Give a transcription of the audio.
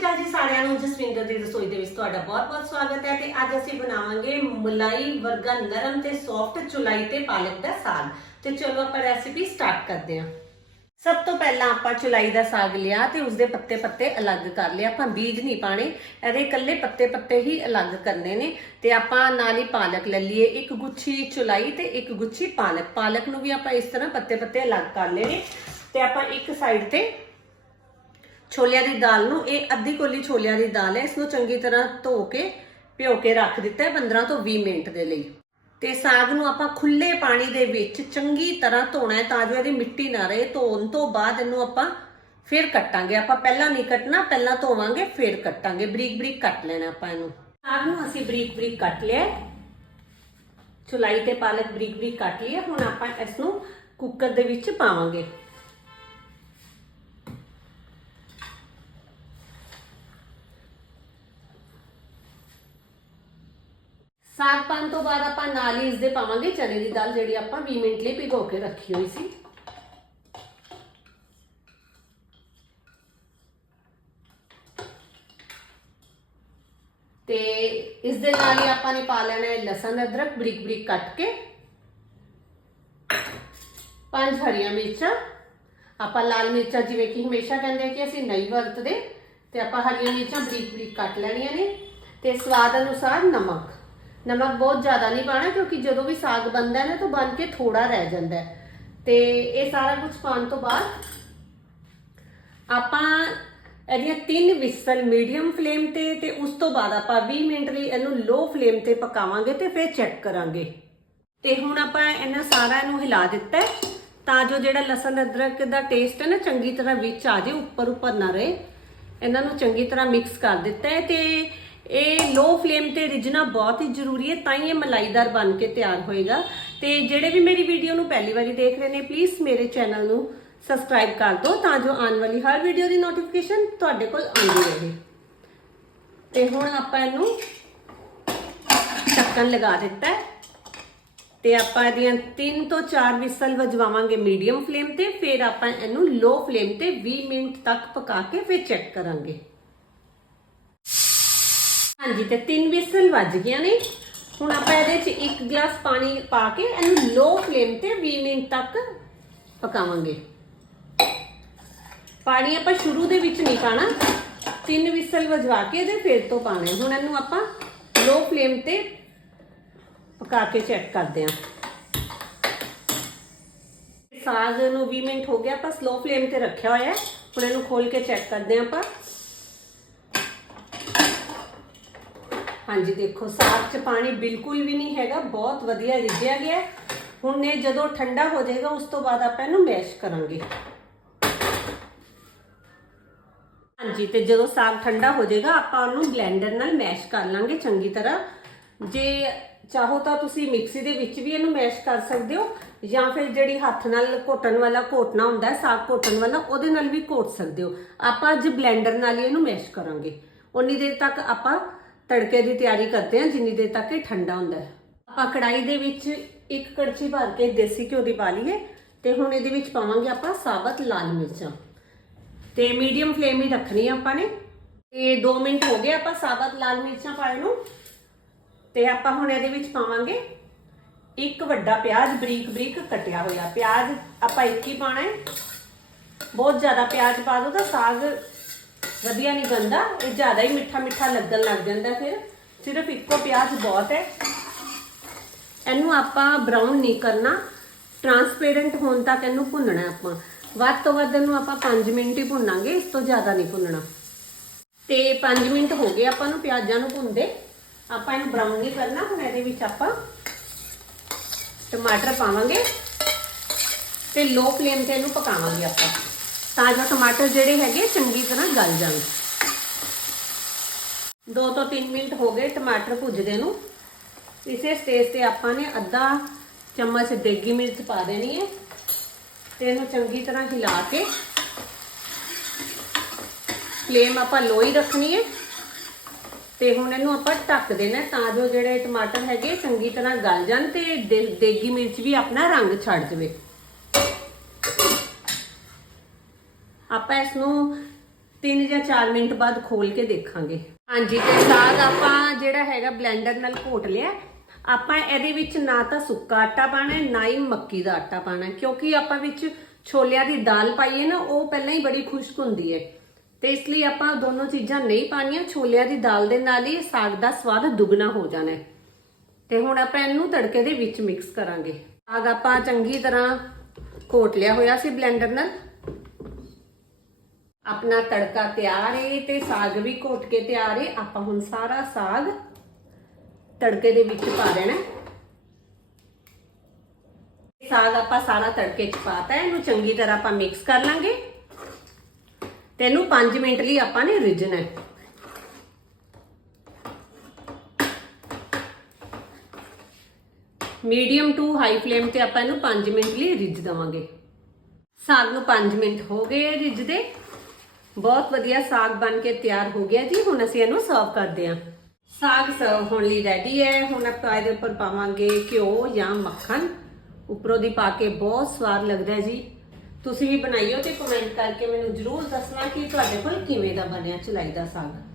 ਅਕਾਲ ਜੀ ਸਾਰਿਆਂ ਨੂੰ, ਜਸਵਿੰਦਰ ਦੀ ਰਸੋਈ ਦੇ ਵਿੱਚ ਤੁਹਾਡਾ ਬਹੁਤ-ਬਹੁਤ ਸਵਾਗਤ ਹੈ ਤੇ ਅੱਜ ਅਸੀਂ ਬਣਾਵਾਂਗੇ ਮਲਾਈ ਵਰਗਾ ਨਰਮ ਤੇ ਸੌਫਟ ਚੁਲਾਈ ਤੇ ਪਾਲਕ ਦਾ ਸਾਗ। ਤੇ ਚਲੋ ਆਪਾਂ ਰੈਸਿਪੀ ਸਟਾਰਟ ਕਰਦੇ ਹਾਂ। ਸਭ ਤੋਂ ਪਹਿਲਾਂ ਆਪਾਂ ਚੁਲਾਈ ਦਾ ਸਾਗ ਲਿਆ ਤੇ ਉਸਦੇ ਪੱਤੇ ਪੱਤੇ ਅਲੱਗ ਕਰ ਲਿਆ ਆਪਾਂ ਬੀਜ ਨਹੀਂ ਪਾਣੇ ਇਹਦੇ ਇਕੱਲੇ ਪੱਤੇ ਪੱਤੇ ਹੀ ਅਲੱਗ ਕਰਨੇ ਨੇ। ਤੇ ਆਪਾਂ ਨਾਲ ਹੀ ਪਾਲਕ ਲੈ ਲਈਏ, ਇੱਕ ਗੁੱਛੀ ਚੁਲਾਈ ਤੇ ਇੱਕ ਗੁੱਛੀ ਪਾਲਕ। ਪਾਲਕ ਨੂੰ ਵੀ ਆਪਾਂ ਇਸ ਤਰ੍ਹਾਂ ਪੱਤੇ ਪੱਤੇ ਅਲੱਗ ਕਰ ਲੈਣੇ। ਤੇ ਆਪਾਂ ਇੱਕ ਸਾਈਡ ਤੇ ਛੋਲਿਆਂ ਦੀ ਦਾਲ ਨੂੰ, ਇਹ ਅੱਧੀ ਕੋਲੀ ਛੋਲਿਆਂ ਦੀ ਦਾਲ ਹੈ ਇਸ ਨੂੰ ਚੰਗੀ ਤਰ੍ਹਾਂ ਧੋ ਕੇ, ਭਿਓ ਕੇ ਰੱਖ ਦਿੱਤਾ ਹੈ 15 ਤੋਂ 20 ਮਿੰਟ ਦੇ ਲਈ। ਤੇ ਸਾਗ ਨੂੰ ਆਪਾਂ ਖੁੱਲੇ ਪਾਣੀ ਦੇ ਵਿੱਚ ਚੰਗੀ ਤਰ੍ਹਾਂ ਧੋਣਾ ਹੈ ਤਾਂ ਜੋ ਇਹਦੀ ਮਿੱਟੀ ਨਾ ਰਹੇ। ਧੋਣ ਤੋਂ ਬਾਅਦ ਇਹਨੂੰ ਆਪਾਂ ਫਿਰ ਕੱਟਾਂਗੇ। ਆਪਾਂ ਪਹਿਲਾਂ ਨਹੀਂ ਕੱਟਣਾ, ਪਹਿਲਾਂ ਧੋਵਾਂਗੇ, ਫਿਰ ਕੱਟਾਂਗੇ। ਬਰੀਕ ਬਰੀਕ ਕੱਟ ਲੈਣਾ ਆਪਾਂ ਇਹਨੂੰ। ਸਾਗ ਨੂੰ ਅਸੀਂ ਬਰੀਕ ਬਰੀਕ ਕੱਟ ਲਿਆ ਹੈ। ਚੁਲਾਈ ਤੇ ਪਾਲਕ ਬਰੀਕ ਬਰੀਕ ਕੱਟ ਲਈ ਹੁਣ ਆਪਾਂ ਇਸ ਨੂੰ ਕੁੱਕਰ ਦੇ ਵਿੱਚ ਪਾਵਾਂਗੇ। ਸਾਗ ਪਾਣ ਤੋਂ ਬਾਅਦ ਆਪਾਂ ਨਾਲ ਹੀ ਇਸ ਦੇ ਪਾਵਾਂਗੇ ਚਨੇ ਦੀ ਦਾਲ ਜਿਹੜੀ ਆਪਾਂ 20 ਮਿੰਟ ਲਈ ਭਿਗੋ ਕੇ ਰੱਖੀ ਹੋਈ ਸੀ। ਤੇ ਇਸ ਦੇ ਨਾਲ ਹੀ ਆਪਾਂ ਨੇ ਪਾ ਲੈਣਾ ਹੈ ਲਸਣ ਅਦਰਕ ਬਰੀਕ ਬਰੀਕ ਕੱਟ ਕੇ। ਪੰਜ ਹਰੀਆਂ ਮਿਰਚਾਂ। ਆਪਾਂ ਲਾਲ ਮਿਰਚਾਂ ਜਿਵੇਂ ਕਿ ਹਮੇਸ਼ਾ ਕਹਿੰਦੇ ਕਿ ਅਸੀਂ ਨਹੀਂ ਵਰਤਦੇ, ਤੇ ਆਪਾਂ ਹਰੀਆਂ ਮਿਰਚਾਂ ਬਰੀਕ ਬਰੀਕ ਕੱਟ ਲੈਣੀਆਂ ਨੇ, ਤੇ ਸਵਾਦ ਅਨੁਸਾਰ ਨਮਕ। ਨਮਕ ਬਹੁਤ ਜ਼ਿਆਦਾ ਨਹੀਂ ਪਾਣਾ ਕਿਉਂਕਿ ਜਦੋਂ ਵੀ ਸਾਗ ਬਣਦਾ ਹੈ ਨਾ ਤਾਂ ਬਣ ਕੇ ਥੋੜਾ ਰਹਿ ਜਾਂਦਾ ਹੈ। ਤੇ ਇਹ ਸਾਰਾ ਕੁਝ ਪਾਉਣ ਤੋਂ ਬਾਅਦ ਆਪਾਂ ਇਹਦੀਆਂ ਤਿੰਨ ਵਿਸਲ ਮੀਡੀਅਮ ਫਲੇਮ ਤੇ ਤੇ ਉਸ ਤੋਂ ਬਾਅਦ ਆਪਾਂ 20 ਮਿੰਟ ਲਈ ਇਹਨੂੰ ਲੋ ਫਲੇਮ ਤੇ ਪਕਾਵਾਂਗੇ ਤੇ ਫਿਰ ਚੈੱਕ ਕਰਾਂਗੇ। ਤੇ ਹੁਣ ਆਪਾਂ ਇਹਨਾਂ ਸਾਰਾ ਨੂੰ ਹਿਲਾ ਦਿੱਤਾ ਤਾਂ ਜੋ ਜਿਹੜਾ ਲਸਣ ਅਦਰਕ ਦਾ ਟੇਸਟ ਹੈ ਨਾ ਚੰਗੀ ਤਰ੍ਹਾਂ ਵਿੱਚ ਆ ਜਾਏ ਉੱਪਰ ਉੱਪਰ ਨਾ ਰਹੇ। ਇਹਨਾਂ ਨੂੰ ਚੰਗੀ ਤਰ੍ਹਾਂ ਮਿਕਸ ਕਰ ਦਿੱਤਾ ਹੈ ਤੇ ਇਹ ਲੋ ਫਲੇਮ ਤੇ ਰਿਝਣਾ ਬਹੁਤ ਹੀ ਜ਼ਰੂਰੀ ਹੈ, ਤਾਂ ਹੀ ਇਹ ਮਲਾਈਦਾਰ ਬਣ ਕੇ ਤਿਆਰ ਹੋਏਗਾ। ਤੇ ਜਿਹੜੇ ਵੀ ਮੇਰੀ ਵੀਡੀਓ ਨੂੰ ਪਹਿਲੀ ਵਾਰੀ ਦੇਖ ਰਹੇ ਨੇ ਪਲੀਜ਼ ਮੇਰੇ ਚੈਨਲ ਨੂੰ ਸਬਸਕ੍ਰਾਈਬ ਕਰ ਦਿਓ ਤਾਂ ਜੋ ਆਉਣ ਵਾਲੀ ਹਰ ਵੀਡੀਓ ਦੀ ਨੋਟੀਫਿਕੇਸ਼ਨ ਤੁਹਾਡੇ ਕੋਲ ਆਉਂਦੀ ਰਹੇ। ਤੇ ਹੁਣ ਆਪਾਂ ਇਹਨੂੰ ਢੱਕਣ ਲਗਾ ਦਿੱਤਾ ਹੈ। ਤੇ ਆਪਾਂ ਇਹਦੀਆਂ 3 ਤੋਂ 4 ਵਿਸਲ ਵਜਵਾਵਾਂਗੇ ਮੀਡੀਅਮ ਫਲੇਮ ਤੇ, ਫਿਰ ਆਪਾਂ ਇਹਨੂੰ ਲੋ ਫਲੇਮ ਤੇ 20 ਮਿੰਟ ਤੱਕ ਪਕਾ ਕੇ ਫਿਰ ਚੈੱਕ ਕਰਾਂਗੇ। ਹਾਂਜੀ, ਤੇ ਤਿੰਨ ਵਿਸਲ ਵੱਜ ਗਈਆਂ ਨੇ। ਹੁਣ ਆਪਾਂ ਇਹਦੇ 'ਚ 1 ਗਲਾਸ ਪਾਣੀ ਪਾ ਕੇ ਇਹਨੂੰ ਲੋ ਫਲੇਮ ਤੇ 20 ਮਿੰਟ ਤੱਕ ਪਕਾਵਾਂਗੇ। ਪਾਣੀ ਆਪਾਂ ਸ਼ੁਰੂ ਦੇ ਵਿੱਚ ਨਹੀਂ ਪਾਣਾ। ਤਿੰਨ ਵਿਸਲ ਵਜਵਾ ਕੇ ਇਹਦੇ ਫਿਰ ਤੋਂ ਪਾਣਾ ਹੁਣ ਇਹਨੂੰ ਆਪਾਂ ਲੋ ਫਲੇਮ ਤੇ ਪਕਾ ਕੇ ਚੈੱਕ ਕਰਦੇ ਹਾਂ। ਸਾਗ ਨੂੰ 20 ਮਿੰਟ ਹੋ ਗਿਆ, ਆਪਾਂ ਸਲੋ ਫਲੇਮ ਤੇ ਰੱਖਿਆ ਹੋਇਆ ਹੈ। ਹੁਣ ਇਹਨੂੰ ਖੋਲ ਕੇ ਚੈੱਕ ਕਰਦੇ ਹਾਂ ਆਪਾਂ। ਹਾਂਜੀ, ਦੇਖੋ, ਸਾਗ 'ਚ ਪਾਣੀ ਬਿਲਕੁਲ ਵੀ ਨਹੀਂ ਹੈਗਾ, ਬਹੁਤ ਵਧੀਆ ਰਿੱਝਿਆ ਗਿਆ ਹੁਣ ਇਹ ਜਦੋਂ ਠੰਡਾ ਹੋ ਜਾਏਗਾ, ਉਸ ਤੋਂ ਬਾਅਦ ਆਪਾਂ ਇਹਨੂੰ ਮੈਸ਼ ਕਰਾਂਗੇ। ਹਾਂਜੀ, ਤੇ ਜਦੋਂ ਸਾਗ ਠੰਡਾ ਹੋ ਜਾਏਗਾ, ਆਪਾਂ ਉਹਨੂੰ ਬਲੈਂਡਰ ਨਾਲ ਮੈਸ਼ ਕਰ ਲਾਂਗੇ ਚੰਗੀ ਤਰ੍ਹਾਂ। ਜੇ ਚਾਹੋ ਤਾਂ ਤੁਸੀਂ ਮਿਕਸੀ ਦੇ ਵਿੱਚ ਵੀ ਇਹਨੂੰ ਮੈਸ਼ ਕਰ ਸਕਦੇ ਹੋ, ਜਾਂ ਫਿਰ ਜਿਹੜੀ ਹੱਥ ਨਾਲ ਘੋਟਣ ਵਾਲਾ ਘੋਟਣਾ ਹੁੰਦਾ ਸਾਗ ਘੋਟਣ ਵਾਲਾ, ਉਹਦੇ ਨਾਲ ਵੀ ਘੋਟ ਸਕਦੇ ਹੋ। ਆਪਾਂ ਅੱਜ ਬਲੈਂਡਰ ਨਾਲ ਹੀ ਇਹਨੂੰ ਮੈਸ਼ ਕਰਾਂਗੇ। ਉਨੀ ਦੇਰ ਤੱਕ ਆਪਾਂ ਤੜਕੇ ਦੀ ਤਿਆਰੀ ਕਰਦੇ ਹਾਂ, ਜਿੰਨੀ ਦੇਰ ਤੱਕ ਇਹ ਠੰਡਾ ਹੁੰਦਾ ਹੈ। ਆਪਾਂ ਕੜਾਈ ਦੇ ਵਿੱਚ ਇੱਕ ਕੜਛੀ ਭਰ ਕੇ ਦੇਸੀ ਘਿਓ ਦੀ ਪਾ ਲਈਏ ਤੇ ਹੁਣ ਇਹਦੇ ਵਿੱਚ ਪਾਵਾਂਗੇ ਆਪਾਂ ਸਾਬਤ ਲਾਲ ਮਿਰਚਾਂ। ਤੇ ਮੀਡੀਅਮ ਫਲੇਮ ਹੀ ਰੱਖਣੀ ਆ ਆਪਾਂ ਨੇ। ਤੇ 2 ਮਿੰਟ ਹੋ ਗਏ ਆਪਾਂ ਸਾਬਤ ਲਾਲ ਮਿਰਚਾਂ ਪਾਏ ਨੂੰ। ਤੇ ਆਪਾਂ ਹੁਣ ਇਹਦੇ ਵਿੱਚ ਪਾਵਾਂਗੇ ਇੱਕ ਵੱਡਾ ਪਿਆਜ਼, ਬਰੀਕ ਬਰੀਕ ਕੱਟਿਆ ਹੋਇਆ। ਪਿਆਜ਼ ਆਪਾਂ ਇੱਕ ਹੀ ਪਾਣਾ ਹੈ। ਬਹੁਤ ਜ਼ਿਆਦਾ ਪਿਆਜ਼ ਪਾ ਦੋ ਤਾਂ ਸਾਗ ਵਧੀਆ ਨਹੀਂ ਬਣਦਾ, ਇਹ ਜ਼ਿਆਦਾ ਹੀ ਮਿੱਠਾ ਮਿੱਠਾ ਲੱਗਣ ਲੱਗ ਜਾਂਦਾ ਫਿਰ। ਸਿਰਫ ਇੱਕੋ ਪਿਆਜ਼ ਬਹੁਤ ਹੈ। ਇਹਨੂੰ ਆਪਾਂ ਬਰਾਊਨ ਨਹੀਂ ਕਰਨਾ ਟਰਾਂਸਪੇਰੈਂਟ ਹੋਣ ਤੱਕ ਇਹਨੂੰ ਭੁੰਨਣਾ ਆਪਾਂ। ਵੱਧ ਤੋਂ ਵੱਧ ਇਹਨੂੰ ਆਪਾਂ 5 ਮਿੰਟ ਹੀ ਭੁੰਨਾਂਗੇ, ਇਸ ਤੋਂ ਜ਼ਿਆਦਾ ਨਹੀਂ ਭੁੰਨਣਾ। ਤੇ 5 ਮਿੰਟ ਹੋ ਗਏ ਆਪਾਂ ਨੂੰ ਪਿਆਜ਼ਾਂ ਨੂੰ ਭੁੰਨਦੇ। ਆਪਾਂ ਇਹਨੂੰ ਬਰਾਊਨ ਨਹੀਂ ਕਰਨਾ, ਹੁਣ ਇਹਦੇ ਵਿੱਚ ਆਪਾਂ ਟਮਾਟਰ ਪਾਵਾਂਗੇ। ਤੇ ਲੋ ਫਲੇਮ ਤੇ ਇਹਨੂੰ ਪਕਾਵਾਂਗੇ ਆਪਾਂ। ਤਾਂ ਜੋ ਟਮਾਟਰ ਜਿਹੜੇ ਹੈਗੇ ਚੰਗੀ ਤਰ੍ਹਾਂ ਗਲ ਜਾਣ। 2 ਤੋਂ 3 ਮਿੰਟ ਹੋ ਗਏ ਟਮਾਟਰ ਭੁੱਜਦੇ ਨੂੰ। ਇਸੇ ਸਟੇਜ ਤੇ ਆਪਾਂ ਨੇ ਅੱਧਾ ਚਮਚ ਦੇਗੀ ਮਿਰਚ ਪਾ ਦੇਣੀ ਹੈ ਤੇ ਇਹਨੂੰ ਚੰਗੀ ਤਰ੍ਹਾਂ ਹਿਲਾ ਕੇ ਫਲੇਮ ਆਪਾਂ ਲੋ ਹੀ ਰੱਖਣੀ ਹੈ ਤੇ ਹੁਣ ਇਹਨੂੰ ਆਪਾਂ ਢੱਕ ਦੇਣਾ ਤਾਂ ਜੋ ਜਿਹੜੇ ਟਮਾਟਰ ਹੈਗੇ ਚੰਗੀ ਤਰ੍ਹਾਂ ਗਲ ਜਾਣ ਤੇ ਦੇਗੀ ਮਿਰਚ ਵੀ ਆਪਣਾ ਰੰਗ ਛੱਡ ਜਾਵੇ। ਆਪਾਂ ਇਸ ਨੂੰ 3 ਜਾਂ 4 ਮਿੰਟ ਬਾਅਦ ਖੋਲ ਕੇ ਦੇਖਾਂਗੇ। ਹਾਂਜੀ, ਤੇ ਸਾਗ ਆਪਾਂ ਜਿਹੜਾ ਹੈਗਾ ਬਲੈਂਡਰ ਨਾਲ ਘੋਟ ਲਿਆ। ਆਪਾਂ ਇਹਦੇ ਵਿੱਚ ਨਾ ਤਾਂ ਸੁੱਕਾ ਆਟਾ ਪਾਣਾ ਹੈ ਨਾ ਹੀ ਮੱਕੀ ਦਾ ਆਟਾ ਪਾਣਾ ਹੈ ਕਿਉਂਕਿ ਆਪਾਂ ਵਿੱਚ ਛੋਲਿਆਂ ਦੀ ਦਾਲ ਪਾਈਏ ਨਾ, ਉਹ ਪਹਿਲਾਂ ਹੀ ਬੜੀ ਖੁਸ਼ਕ ਹੁੰਦੀ ਹੈ। ਤੇ ਇਸ ਲਈ ਆਪਾਂ ਦੋਨੋਂ ਚੀਜ਼ਾਂ ਨਹੀਂ ਪਾਣੀਆਂ ਛੋਲਿਆਂ ਦੀ ਦਾਲ ਦੇ ਨਾਲ ਹੀ ਸਾਗ ਦਾ ਸਵਾਦ ਦੁੱਗਣਾ ਹੋ ਜਾਣਾ ਹੈ। ਤੇ ਹੁਣ ਆਪਾਂ ਇਹਨੂੰ ਤੜਕੇ ਦੇ ਵਿੱਚ ਮਿਕਸ ਕਰਾਂਗੇ। ਸਾਗ ਆਪਾਂ ਚੰਗੀ ਤਰ੍ਹਾਂ ਘੋਟ ਲਿਆ ਹੋਇਆ ਸੀ ਬਲੈਂਡਰ ਨਾਲ। ਆਪਣਾ ਤੜਕਾ ਤਿਆਰ ਏ ਤੇ ਸਾਗ ਵੀ ਘੋਟ ਕੇ ਤਿਆਰ ਏ। ਆਪਾਂ ਹੁਣ ਸਾਰਾ ਸਾਗ ਤੜਕੇ ਦੇ ਵਿੱਚ ਪਾ ਦੇਣਾ। ਸਾਗ ਆਪਾਂ ਸਾਰਾ ਤੜਕੇ ਚ ਪਾਤਾ ਇਹਨੂੰ ਚੰਗੀ ਤਰ੍ਹਾਂ ਆਪਾਂ ਮਿਕਸ ਕਰ ਲਾਂਗੇ। ਤੇ ਇਹਨੂੰ 5 ਮਿੰਟ ਲਈ ਆਪਾਂ ਨੇ ਰਿੱਝਣਾ ਹੈ। ਮੀਡੀਅਮ ਟੂ ਹਾਈ ਫਲੇਮ ਤੇ ਆਪਾਂ ਇਹਨੂੰ 5 ਮਿੰਟ ਲਈ ਰਿੱਝ ਦਵਾਂਗੇ। ਸਾਗ ਨੂੰ 5 ਮਿੰਟ ਹੋ ਗਏ ਰਿੱਝਦੇ। ਬਹੁਤ ਵਧੀਆ ਸਾਗ ਬਣ ਕੇ ਤਿਆਰ ਹੋ ਗਿਆ ਜੀ। ਹੁਣ ਅਸੀਂ ਇਹਨੂੰ ਸਰਵ ਕਰਦੇ ਹਾਂ। ਸਾਗ ਸਰਵ ਹੋਣ ਲਈ ਰੈਡੀ ਹੈ। ਹੁਣ ਆਪਾਂ ਇਹਦੇ ਉੱਪਰ ਪਾਵਾਂਗੇ ਘਿਓ ਜਾਂ ਮੱਖਣ। ਉੱਪਰੋਂ ਦੀ ਪਾ ਕੇ ਬਹੁਤ ਸਵਾਦ ਲੱਗਦਾ ਹੈ ਜੀ। ਤੁਸੀਂ ਵੀ ਬਣਾਈਓ ਤੇ ਕਮੈਂਟ ਕਰਕੇ ਮੈਨੂੰ ਜਰੂਰ ਦੱਸਣਾ ਕਿ ਤੁਹਾਡੇ ਕੋਲ ਕਿਵੇਂ ਦਾ ਬਣਿਆ ਚਲਾਈ ਦਾ ਸਾਗ।